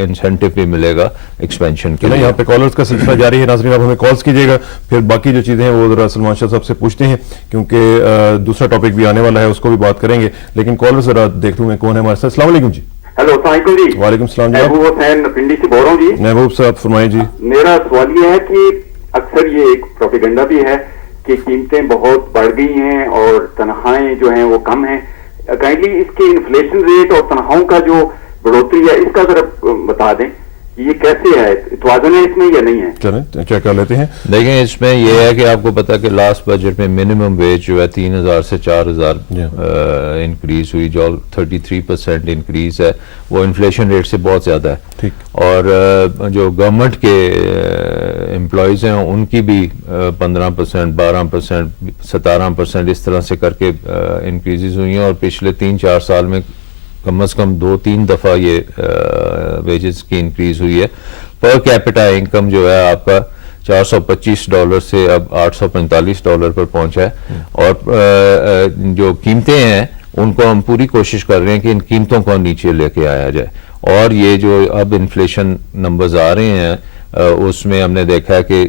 انسینٹیو بھی ملے گا ایکسپینشن کے لیے. یہاں پہ کالرز کا سلسلہ جاری ہے. ناظرین آپ ہمیں کالز کیجیے گا, پھر باقی جو چیزیں ہیں وہ ذرا سلمان شاہ صاحب سے پوچھتے ہیں کیونکہ دوسرا ٹاپک بھی آنے والا ہے, اس کو بھی بات کریں گے. لیکن کالر ذرا دیکھ لوں میں کون ہے ہمارے ساتھ. السلام علیکم جی. ہیلو السلام علیکم جی. وعلیکم السلام جی. محبوب حسین پنڈی سے بول رہا ہوں جی. محبوب صاحب فرمائیں جی. میرا سوال یہ ہے کہ اکثر یہ ایک پروپیگنڈا بھی ہے کہ قیمتیں بہت بڑھ گئی ہیں اور تنخواہیں جو ہیں وہ کم ہیں. کائنڈلی اس کے انفلیشن ریٹ اور تنخواہوں کا جو بڑھوتری ہے اس کا ذرا بتا دیں یہ کیسے ہے, توازن ہے اس میں یا نہیں ہے؟ چلیں چیک کر لیتے ہیں. دیکھیں اس میں یہ ہے کہ آپ کو پتا کہ لاسٹ بجٹ میں منیمم ویج جو ہے 3,000 سے 4,000 انکریز ہوئی, جو 33% انکریز ہے, وہ انفلیشن ریٹ سے بہت زیادہ ہے. ٹھیک. اور جو گورنمنٹ کے امپلائیز ہیں ان کی بھی 15%, 12%, 17% اس طرح سے کر کے انکریزز ہوئی ہیں, اور پچھلے 3-4 سال میں کم از کم 2-3 دفعہ یہ ویجز کی انکریز ہوئی ہے. پر کیپٹا انکم جو ہے آپ کا $425 سے اب $845 پر پہنچا ہے, اور جو قیمتیں ہیں ان کو ہم پوری کوشش کر رہے ہیں کہ ان قیمتوں کو نیچے لے کے آیا جائے. اور یہ جو اب انفلیشن نمبرز آ رہے ہیں اس میں ہم نے دیکھا ہے کہ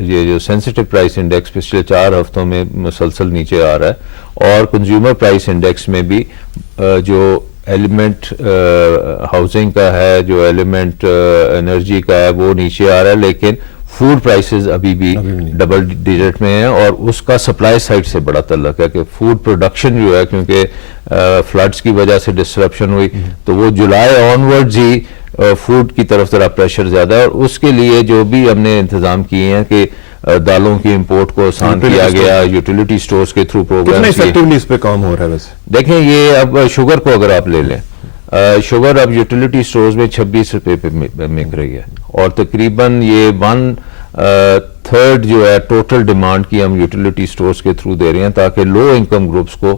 یہ جو سینسٹیو پرائس انڈیکس پچھلے 4 ہفتوں میں مسلسل نیچے آ رہا ہے, اور کنزیومر پرائس انڈیکس میں بھی جو ایلیمنٹ ہاؤسنگ کا ہے, جو ایلیمنٹ انرجی کا ہے وہ نیچے آ رہا ہے, لیکن فوڈ پرائسز ابھی بھی ڈبل ڈیجٹ میں ہیں. اور اس کا سپلائی سائڈ سے بڑا تعلق ہے کہ فوڈ پروڈکشن جو ہے, کیونکہ فلڈز کی وجہ سے ڈسرپشن ہوئی تو وہ جولائی آنورڈز ہی فوڈ کی طرف ذرا پریشر زیادہ ہے, اور اس کے لیے جو بھی ہم نے انتظام کیے ہیں کہ دالوں کی امپورٹ کو آسان کیا گیا, یوٹیلیٹی سٹورز کے تھرو کتنا پروگرام. ایفیکٹولی اس پہ کام ہو رہا ہے ویسے؟ دیکھیں یہ اب شوگر کو اگر آپ لے لیں, شوگر اب یوٹیلیٹی سٹورز میں 26 روپے پہ مک رہی ہے, اور تقریباً یہ 1/3 جو ہے ٹوٹل ڈیمانڈ کی ہم یوٹیلیٹی سٹورز کے تھرو دے رہے ہیں, تاکہ لو انکم گروپس کو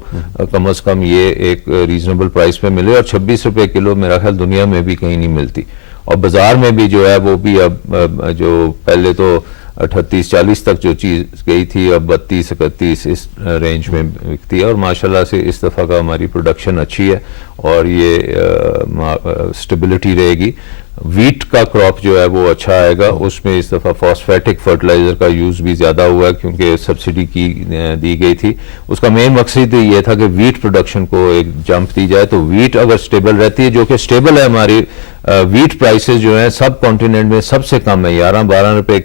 کم از کم یہ ایک ریزنیبل پرائس پہ ملے. اور 26 روپے کلو میرا خیال دنیا میں بھی کہیں نہیں ملتی, اور بازار میں بھی جو ہے وہ بھی اب جو پہلے تو 38-40 تک جو چیز گئی تھی, اب 32-31 اس رینج میں بکتی ہے. اور ماشاءاللہ سے اس دفعہ کا ہماری پروڈکشن اچھی ہے اور یہ سٹیبلٹی رہے گی. ویٹ کا کراپ جو ہے وہ اچھا آئے گا, اس میں اس دفعہ فاسفیٹک فرٹیلائزر کا یوز بھی زیادہ ہوا ہے کیونکہ سبسڈی دی گئی تھی. اس کا مین مقصد یہ تھا کہ ویٹ پروڈکشن کو ایک جمپ دی جائے. تو ویٹ اگر سٹیبل رہتی ہے, جو کہ سٹیبل ہے, ہماری ویٹ پرائسز جو ہیں سب کانٹیننٹ میں سب سے کم ہے, 11-12 روپے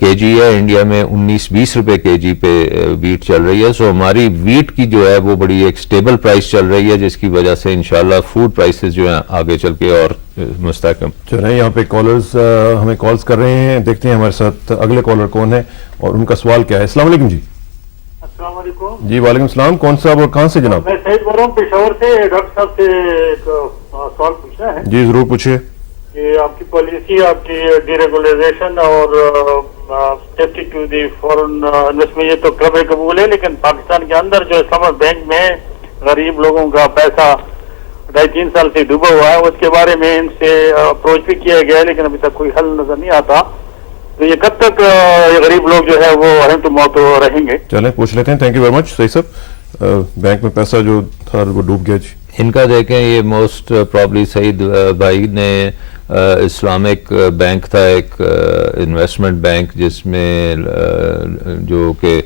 کے جی ہے, انڈیا میں 19-20 روپے کے جی پہ ویٹ چل رہی ہے. سو ہماری ویٹ کی جو ہے وہ بڑی ایک سٹیبل پرائس چل رہی ہے, جس کی وجہ سے انشاءاللہ فوڈ پرائسز جو ہیں آگے چل کے اور مستحکم. چلیں یہاں پہ کالرز ہمیں کالز کر رہے ہیں, دیکھتے ہیں ہمارے ساتھ اگلے کالر کون ہے اور ان کا سوال کیا ہے. السلام علیکم جی. السلام علیکم جی وعلیکم السلام, کون صاحب اور کہاں سے جناب؟ میں سعید بول رہا ہوں پشاور سے. ڈاکٹر صاحب سے ایک سوال پوچھنا ہے جی ضرور پوچھیے. کہ آپ کی پالیسی, آپ کی ڈی ریگولیشن اور safety to the foreign investment, یہ تو قابل قبول ہے, لیکن پاکستان کے اندر جو اسلامک بینک میں غریب لوگوں کا پیسہ 2.5-3 سال سے ڈوبا ہوا ہے, اس کے بارے میں ان سے اپروچ بھی کیا گیا ہے, لیکن ابھی تک کوئی حل نظر نہیں آتا. تو یہ کب تک یہ غریب لوگ جو ہے وہ ہم تو موت رہیں گے؟ چلیں پوچھ لیتے ہیں. Thank you very much. صحیح صاحب, بینک میں پیسہ جو تھا وہ ڈوب گیا جی. ان کا دیکھیں یہ موسٹ پرابلی سعید بھائی نے اسلامک بینک تھا, ایک انویسٹمنٹ بینک جس میں جو کہ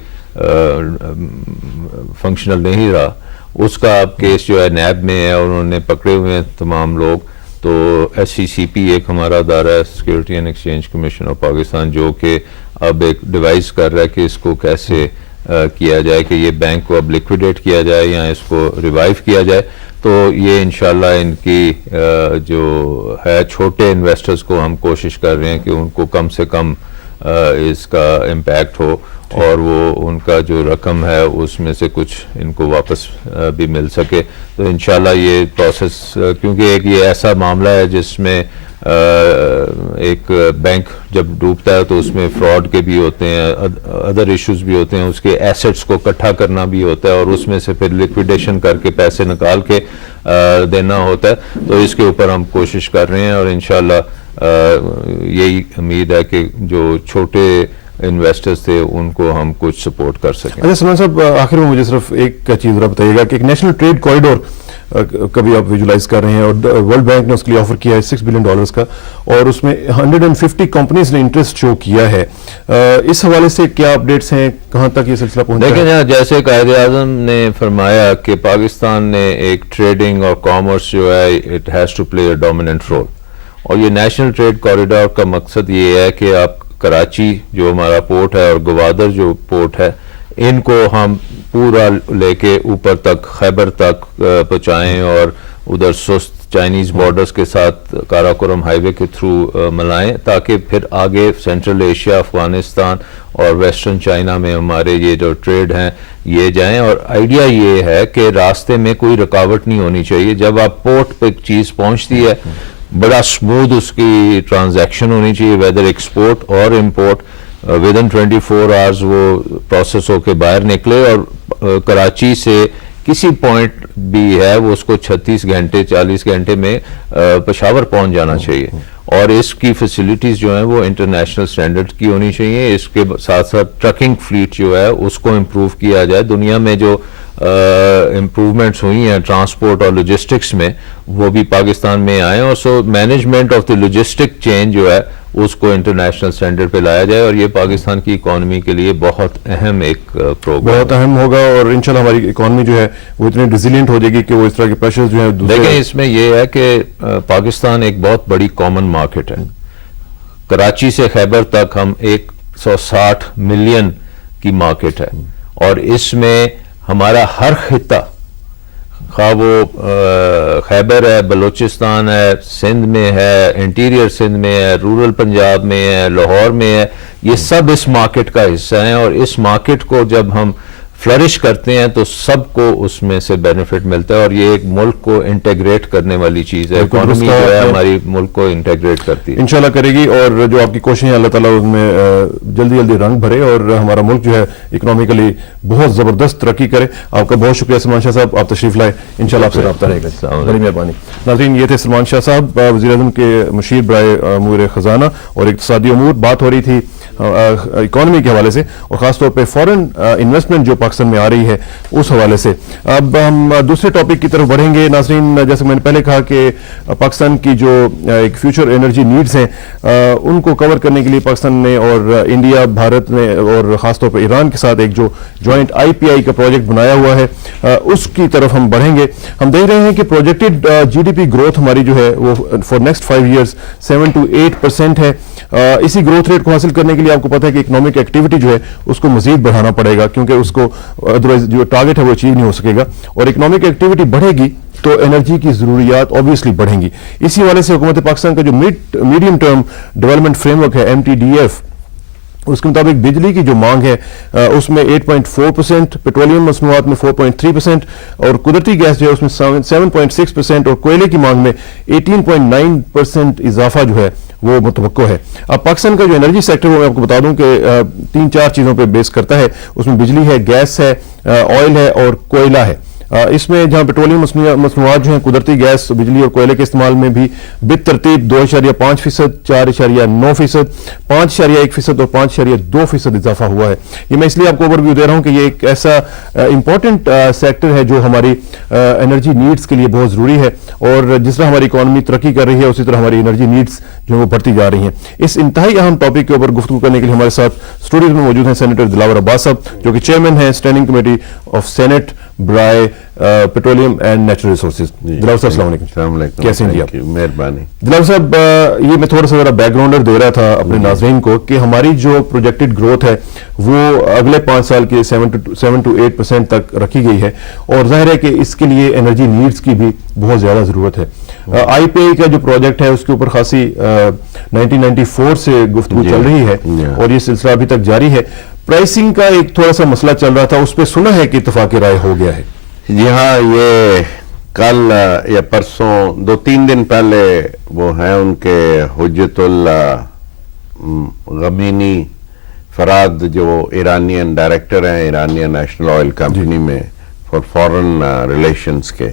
فنکشنل نہیں رہا, اس کا اب کیس جو ہے نیب میں ہے اور انہوں نے پکڑے ہوئے ہیں تمام لوگ. تو SCCP ایک ہمارا ادارہ ہے, security and exchange commission of Pakistan, جو کہ اب ایک ڈیوائس کر رہا ہے کہ اس کو کیسے کیا جائے, کہ یہ بینک کو اب لیکویڈیٹ کیا جائے یا اس کو ریوائیو کیا جائے. تو یہ انشاءاللہ ان کی جو ہے چھوٹے انویسٹرز کو ہم کوشش کر رہے ہیں کہ ان کو کم سے کم اس کا امپیکٹ ہو, اور وہ ان کا جو رقم ہے اس میں سے کچھ ان کو واپس بھی مل سکے. تو انشاءاللہ یہ پروسیس, کیونکہ ایک یہ ایسا معاملہ ہے جس میں ایک بینک جب ڈوبتا ہے تو اس میں فراڈ کے بھی ہوتے ہیں, ادر ایشوز بھی ہوتے ہیں, اس کے ایسٹس کو اکٹھا کرنا بھی ہوتا ہے, اور اس میں سے پھر لیکویڈیشن کر کے پیسے نکال کے دینا ہوتا ہے. تو اس کے اوپر ہم کوشش کر رہے ہیں, اور انشاءاللہ یہی امید ہے کہ جو چھوٹے انویسٹرز تھے ان کو ہم کچھ سپورٹ کر سکیں. اچھا سلمان صاحب, آخر میں مجھے صرف ایک چیز ذرا بتائیے گا کہ ایک نیشنل ٹریڈ کوریڈور کبھی آپ ویژولائز کر رہے ہیں, اور ورلڈ بینک نے اس کے لیے آفر کیا ہے $6 بلین کا, اور اس میں 150 کمپنیز نے انٹرسٹ شو کیا ہے. اس حوالے سے کیا اپڈیٹس ہیں, کہاں تک یہ سلسلہ پہنچا ہے؟ دیکھیں جیسے قائد اعظم نے فرمایا کہ پاکستان نے ایک ٹریڈنگ اور کامرس جو ہے it has to play a dominant role, اور یہ نیشنل ٹریڈ کوریڈور کا مقصد یہ ہے کہ آپ کراچی جو ہمارا پورٹ ہے اور گوادر جو پورٹ ہے, ان کو ہم پورا لے کے اوپر تک خیبر تک پہنچائیں, اور ادھر سست چائنیز بارڈرز کے ساتھ کاراکورم ہائی وے کے تھرو ملائیں, تاکہ پھر آگے سینٹرل ایشیا, افغانستان اور ویسٹرن چائنا میں ہمارے یہ جو ٹریڈ ہیں یہ جائیں. اور آئیڈیا یہ ہے کہ راستے میں کوئی رکاوٹ نہیں ہونی چاہیے. جب آپ پورٹ پہ چیز پہنچتی ہے بڑا سموتھ اس کی ٹرانزیکشن ہونی چاہیے, ویدر ایکسپورٹ اور امپورٹ. ودن 24 آورز وہ پروسیس ہو کے باہر نکلے, اور کراچی سے کسی پوائنٹ بھی ہے وہ اس کو 36 گھنٹے 40 گھنٹے میں پشاور پہنچ جانا چاہیے. اور اس کی فیسلٹیز جو ہیں وہ انٹرنیشنل سٹینڈرڈ کی ہونی چاہیے. اس کے ساتھ ساتھ ٹرکنگ فلیٹ جو ہے اس کو امپروو کیا جائے. دنیا میں جو امپروومنٹس ہوئی ہیں ٹرانسپورٹ اور لوجسٹکس میں, وہ بھی پاکستان میں آئے, اور so management of the logistic chain جو ہے اس کو انٹرنیشنل سٹینڈرڈ پہ لایا جائے, اور یہ پاکستان کی اکانومی کے لیے بہت اہم ایک پروگرام, بہت اہم ہوگا. اور انشاءاللہ ہماری اکانومی جو ہے وہ اتنی ریزیلینٹ ہو جائے گی کہ وہ اس طرح کے پریشرز جو ہیں. دیکھیں اس میں یہ ہے کہ پاکستان ایک بہت بڑی کامن مارکیٹ ہے. کراچی سے خیبر تک ہم 160 ملین کی مارکیٹ ہے, اور اس میں ہمارا ہر خطہ, خواہ وہ خیبر ہے, بلوچستان ہے, سندھ میں ہے, انٹیریئر سندھ میں ہے, رورل پنجاب میں ہے, لاہور میں ہے, یہ سب اس مارکیٹ کا حصہ ہیں، اور اس مارکیٹ کو جب ہم فلرش کرتے ہیں تو سب کو اس میں سے بینیفٹ ملتا ہے، اور یہ ایک ملک کو انٹیگریٹ کرنے والی چیز ہے. اکانومی جو ہے ہماری ملک کو انٹیگریٹ کرتی ہے، انشاءاللہ کرے گی. اور جو آپ کی کوششیں اللہ تعالیٰ ان میں جلدی جلدی رنگ بھرے اور ہمارا ملک جو ہے اکنامیکلی بہت زبردست ترقی کرے. آپ کا بہت شکریہ سلمان شاہ صاحب، آپ تشریف لائے. انشاءاللہ آپ سے رابطہ رہے گا. بڑی مہربانی. ناظرین، یہ تھے سلمان شاہ صاحب، وزیر اعظم کے مشیر برائے امور خزانہ اور اقتصادی امور. بات ہو رہی تھی اکانومی کے حوالے سے، اور خاص طور پہ فورن انویسٹمنٹ جو پاکستان میں آ رہی ہے اس حوالے سے. اب ہم دوسرے ٹاپک کی طرف بڑھیں گے. ناظرین، جیسے میں نے پہلے کہا کہ پاکستان کی جو ایک فیوچر انرجی نیڈز ہیں ان کو کور کرنے کے لیے پاکستان نے اور انڈیا، بھارت نے اور خاص طور پہ ایران کے ساتھ ایک جو جوائنٹ IPI کا پروجیکٹ بنایا ہوا ہے اس کی طرف ہم بڑھیں گے. ہم دیکھ رہے ہیں کہ پروجیکٹڈ GDP گروتھ ہماری جو ہے وہ فار نیکسٹ 5 ایئرس 7 to 8% ہے. اسی گروتھ ریٹ کو حاصل کرنے کے لیے آپ کو پتہ ہے کہ اکنامک ایکٹیویٹی جو ہے اس کو مزید بڑھانا پڑے گا، کیونکہ اس کو ادروائز جو ٹارگیٹ ہے وہ اچیو نہیں ہو سکے گا. اور اکنامک ایکٹیویٹی بڑھے گی تو انرجی کی ضروریات اوبویسلی بڑھیں گی. اسی حوالے سے حکومت پاکستان کا جو medium term development frame work ہے MTDF، اس کے مطابق بجلی کی جو مانگ ہے اس میں 8.4%، پیٹرولیم مصنوعات میں 4.3%، اور قدرتی گیس جو ہے اس میں 7.6%، اور کوئلے کی مانگ میں 18.9% اضافہ جو ہے وہ متوقع ہے. اب پاکستان کا جو انرجی سیکٹر وہ میں آپ کو بتا دوں کہ 3-4 چیزوں پہ بیس کرتا ہے. اس میں بجلی ہے، گیس ہے، آئل ہے اور کوئلہ ہے. اس میں جہاں پیٹرولیم مصنوعات جو ہیں، قدرتی گیس، بجلی اور کوئلے کے استعمال میں بھی بالترتیب 2.5%، 4.9%، 5.1% اور 5.2% اضافہ ہوا ہے. یہ میں اس لیے آپ کو اوور ویو دے رہا ہوں کہ یہ ایک ایسا امپورٹنٹ سیکٹر ہے جو ہماری انرجی نیڈز کے لیے بہت ضروری ہے، اور جس طرح ہماری اکانومی ترقی کر رہی ہے اسی طرح ہماری انرجی نیڈز جو وہ بڑھتی جا رہی ہیں. اس انتہائی اہم ٹاپک کے اوپر گفتگو کرنے کے لیے ہمارے ساتھ اسٹوڈیوز میں موجود ہیں سینیٹر دلاور عباس صاحب، جو کہ چیئرمین ہیں اسٹینڈنگ کمیٹی آف سینٹ برائے پیٹرولیم اینڈ نیچرل ریسورسز. دلاور صاحب السلام علیکم. السلام علیکم. کیسے ہیں جی آپ؟ مہربانی. دلاور صاحب، یہ میں تھوڑا سا ذرا بیک گراؤنڈر دے رہا تھا اپنے ناظرین کو کہ ہماری جو پروجیکٹڈ گروتھ ہے وہ اگلے 5 سال کے 7 to 8% تک رکھی گئی ہے، اور ظاہر ہے کہ اس کے لیے انرجی نیڈز کی بھی بہت زیادہ ضرورت ہے. IPI کا جو پروجیکٹ ہے اس کے اوپر خاصی 1994 سے گفتگو چل رہی ہے اور یہ سلسلہ ابھی تک جاری ہے. پرائسنگ کا ایک تھوڑا سا مسئلہ چل رہا تھا، اس پہ سنا ہے کہ اتفاق رائے ہو گیا ہے. جی ہاں، یہ کل یا پرسوں 2-3 دن پہلے وہ ہیں ان کے حجت اللہ غمینی فراد، جو ایرانین ڈائریکٹر ہیں ایرانین نیشنل آئل کمپنی میں فار فورن ریلیشنز کے،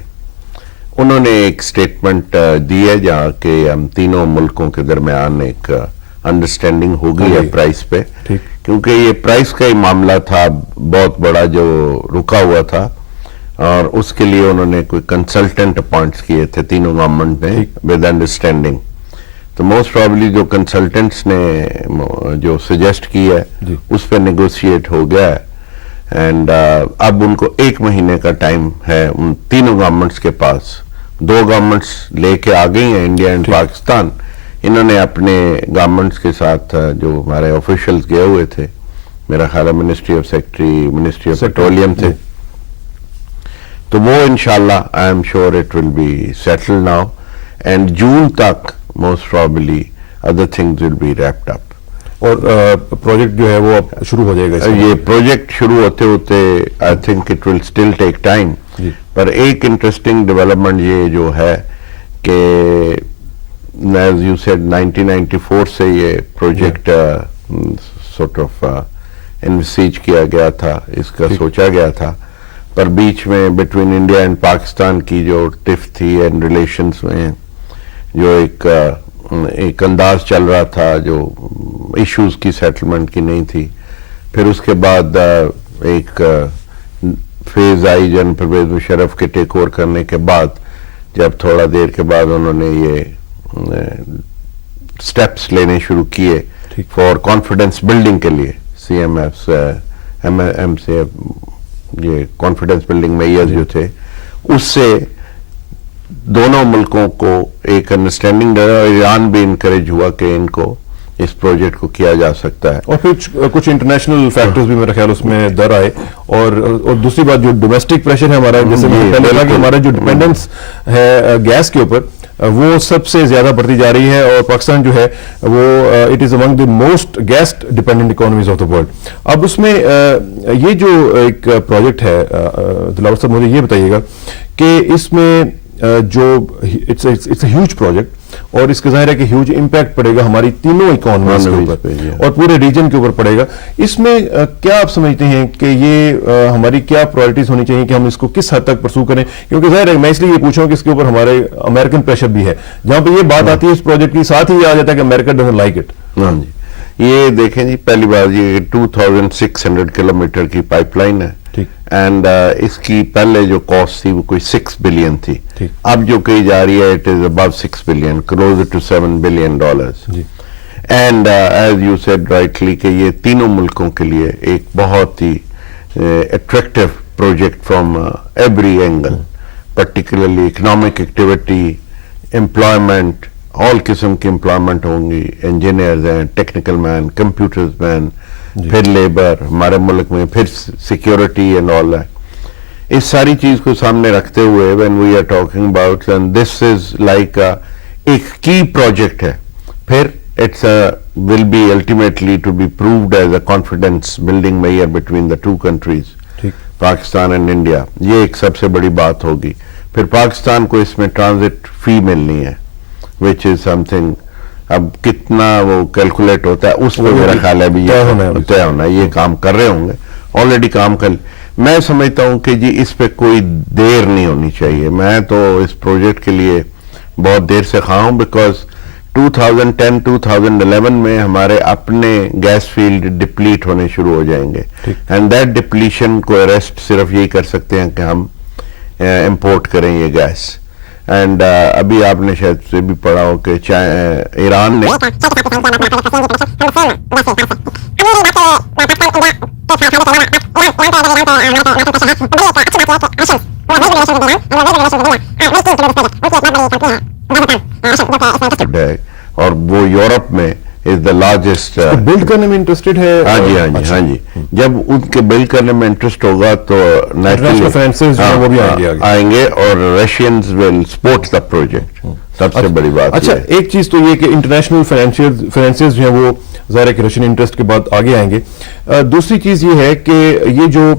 انہوں نے ایک سٹیٹمنٹ دی ہے جہاں کہ ہم تینوں ملکوں کے درمیان ایک انڈرسٹینڈنگ ہو گئی ہے پرائس پہ، کیونکہ یہ پرائس کا ہی معاملہ تھا بہت بڑا جو رکا ہوا تھا، اور اس کے لیے انہوں نے کوئی کنسلٹنٹ اپوائنٹس کیے تھے تینوں گورنمنٹ نے ود انڈرسٹینڈنگ. تو موسٹ پرابلی جو کنسلٹنٹس نے جو سجیسٹ کی ہے اس پہ نیگوشیٹ ہو گیا ہے، اینڈ اب ان کو 1 مہینے کا ٹائم ہے ان تینوں گورنمنٹس کے پاس. 2 گورنمنٹس لے کے آ گئی ہیں، انڈیا اینڈ پاکستان. انہوں نے اپنے گورنمنٹس کے ساتھ جو ہمارے آفیشلز گئے ہوئے تھے، میرا خیال ہے ministry of secretary, ministry of petroleum تھے، تو وہ انشاءاللہ I am sure it will be settle now, and June تک most probably other things will be wrapped up. اور پروجیکٹ جو ہے وہ اب شروع ہو جائے گا. یہ پروجیکٹ شروع ہوتے ہوتے I think it will still take time. پر ایک انٹرسٹنگ ڈیولپمنٹ یہ جو ہے کہ ایز یو سیڈ 1994 سے یہ پروجیکٹ سورٹ آف انویسیج کیا گیا تھا، اس کا سوچا گیا تھا، پر بیچ میں بٹوین انڈیا اینڈ پاکستان کی جو ٹف تھی اینڈ ریلیشنز میں جو ایک انداز چل رہا تھا جو ایشوز کی سیٹلمنٹ کی نہیں تھی. پھر اس کے بعد ایک فیز آئی جنرل پرویز مشرف کے ٹیک اوور کرنے کے بعد، جب تھوڑا دیر کے بعد انہوں نے یہ سٹیپس لینے شروع کیے فار کانفیڈنس بلڈنگ کے لیے. ایم سے یہ کانفیڈنس بلڈنگ میئرز جو تھے، اس سے دونوں ملکوں کو ایک انڈرسٹینڈنگ اور ایران بھی انکریج ہوا کہ ان کو اس پروجیکٹ کو کیا جا سکتا ہے. اور پھر کچھ انٹرنیشنل فیکٹرز بھی میرا خیال اس میں در آئے، اور دوسری بات جو ڈومیسٹک پریشر ہے ہمارا، جیسے میں پہلے کہا کہ ہمارا جو ڈیپینڈنس ہے گیس کے اوپر، وہ سب سے زیادہ بڑھتی جا رہی ہے اور پاکستان جو ہے وہ it is among the most gas dependent economies of the world. اب اس میں یہ جو ایک پروجیکٹ ہے دلاور صاحب مجھے یہ بتائیے گا کہ اس میں جو اٹس اے ہیوج پروجیکٹ اور اس کا ظاہر ہے کہ ہیوج امپیکٹ پڑے گا ہماری تینوں اکانومیز کے اوپر اور پورے ریجن کے اوپر پڑے گا. اس میں کیا آپ سمجھتے ہیں کہ یہ ہماری کیا پرائرٹیز ہونی چاہیے کہ ہم اس کو کس حد تک پرسو کریں؟ کیونکہ ظاہر ہے میں اس لیے یہ پوچھوں کہ اس کے اوپر ہمارے امریکن پریشر بھی ہے جہاں پہ یہ بات آتی ہے اس پروجیکٹ کی ساتھ ہی یہ آ جاتا ہے کہ امریکہ ڈزنٹ لائک اٹ. ہاں جی یہ دیکھیں جی پہلی بات یہ 2600 کلومیٹر کی پائپ لائن ہے اینڈ اس کی پہلے جو کاسٹ تھی وہ کوئی 6 بلین تھی. اب جو کہی جا رہی ہے it is about 6 billion closer to $7 billion. And as you said rightly کہ یہ تینوں ملکوں کے لیے ایک بہت ہی attractive project from every angle particularly economic activity employment all قسم کی امپلائمنٹ ہوں گی انجینئرز ہیں ٹیکنیکل مین کمپیوٹرز مین پھر لیبر ہمارے ملک میں پھر سیکیورٹی اینڈ آل ہے. اس ساری چیز کو سامنے رکھتے ہوئے when we are talking about and this is like ایک کی پروجیکٹ ہے. پھر it's will be ultimately to be proved as a confidence building measure between the two countries Pakistan and India. یہ ایک سب سے بڑی بات ہوگی. پھر پاکستان کو اس میں ٹرانزٹ فی ملنی ہے وچ از سم تھنگ اب کتنا وہ کیلکولیٹ ہوتا ہے اس پہ میرا خیال ہے ابھی یہ طے ہونا ہے. یہ کام کر رہے ہوں گے آلریڈی کام کر. میں سمجھتا ہوں کہ جی اس پہ کوئی دیر نہیں ہونی چاہیے. میں تو اس پروجیکٹ کے لیے بہت دیر سے خواہاں ہوں بیکاز 2010-2011 میں ہمارے اپنے گیس فیلڈ ڈپلیٹ ہونے شروع ہو جائیں گے اینڈ دیٹ ڈپلیشن کو اریسٹ صرف یہی کر سکتے ہیں کہ ہم امپورٹ کریں یہ گیس. اینڈ ابھی آپ نے شاید سے بھی پڑھا ہو کہ ایران نے اور وہ یورپ میں از دا لارجسٹ بلڈ کرنے میں انٹرسٹڈ ہے. ہاں جی ہاں جی ہاں جی جب ان کے بلڈ کرنے میں انٹرسٹ ہوگا تو آئیں گے اور Russians will support the project. سب سے بڑی بات. اچھا ایک چیز تو یہ کہ انٹرنیشنل فائنینسرز جو ہیں وہ ظاہر ہے کہ رشین انٹرسٹ کے بعد آگے آئیں گے. دوسری چیز یہ ہے کہ یہ جو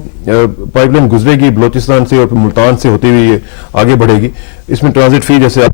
پائپ لائن گزرے گی بلوچستان سے اور ملتان سے ہوتی ہوئی یہ آگے بڑھے گی اس میں ٹرانزٹ فی جیسے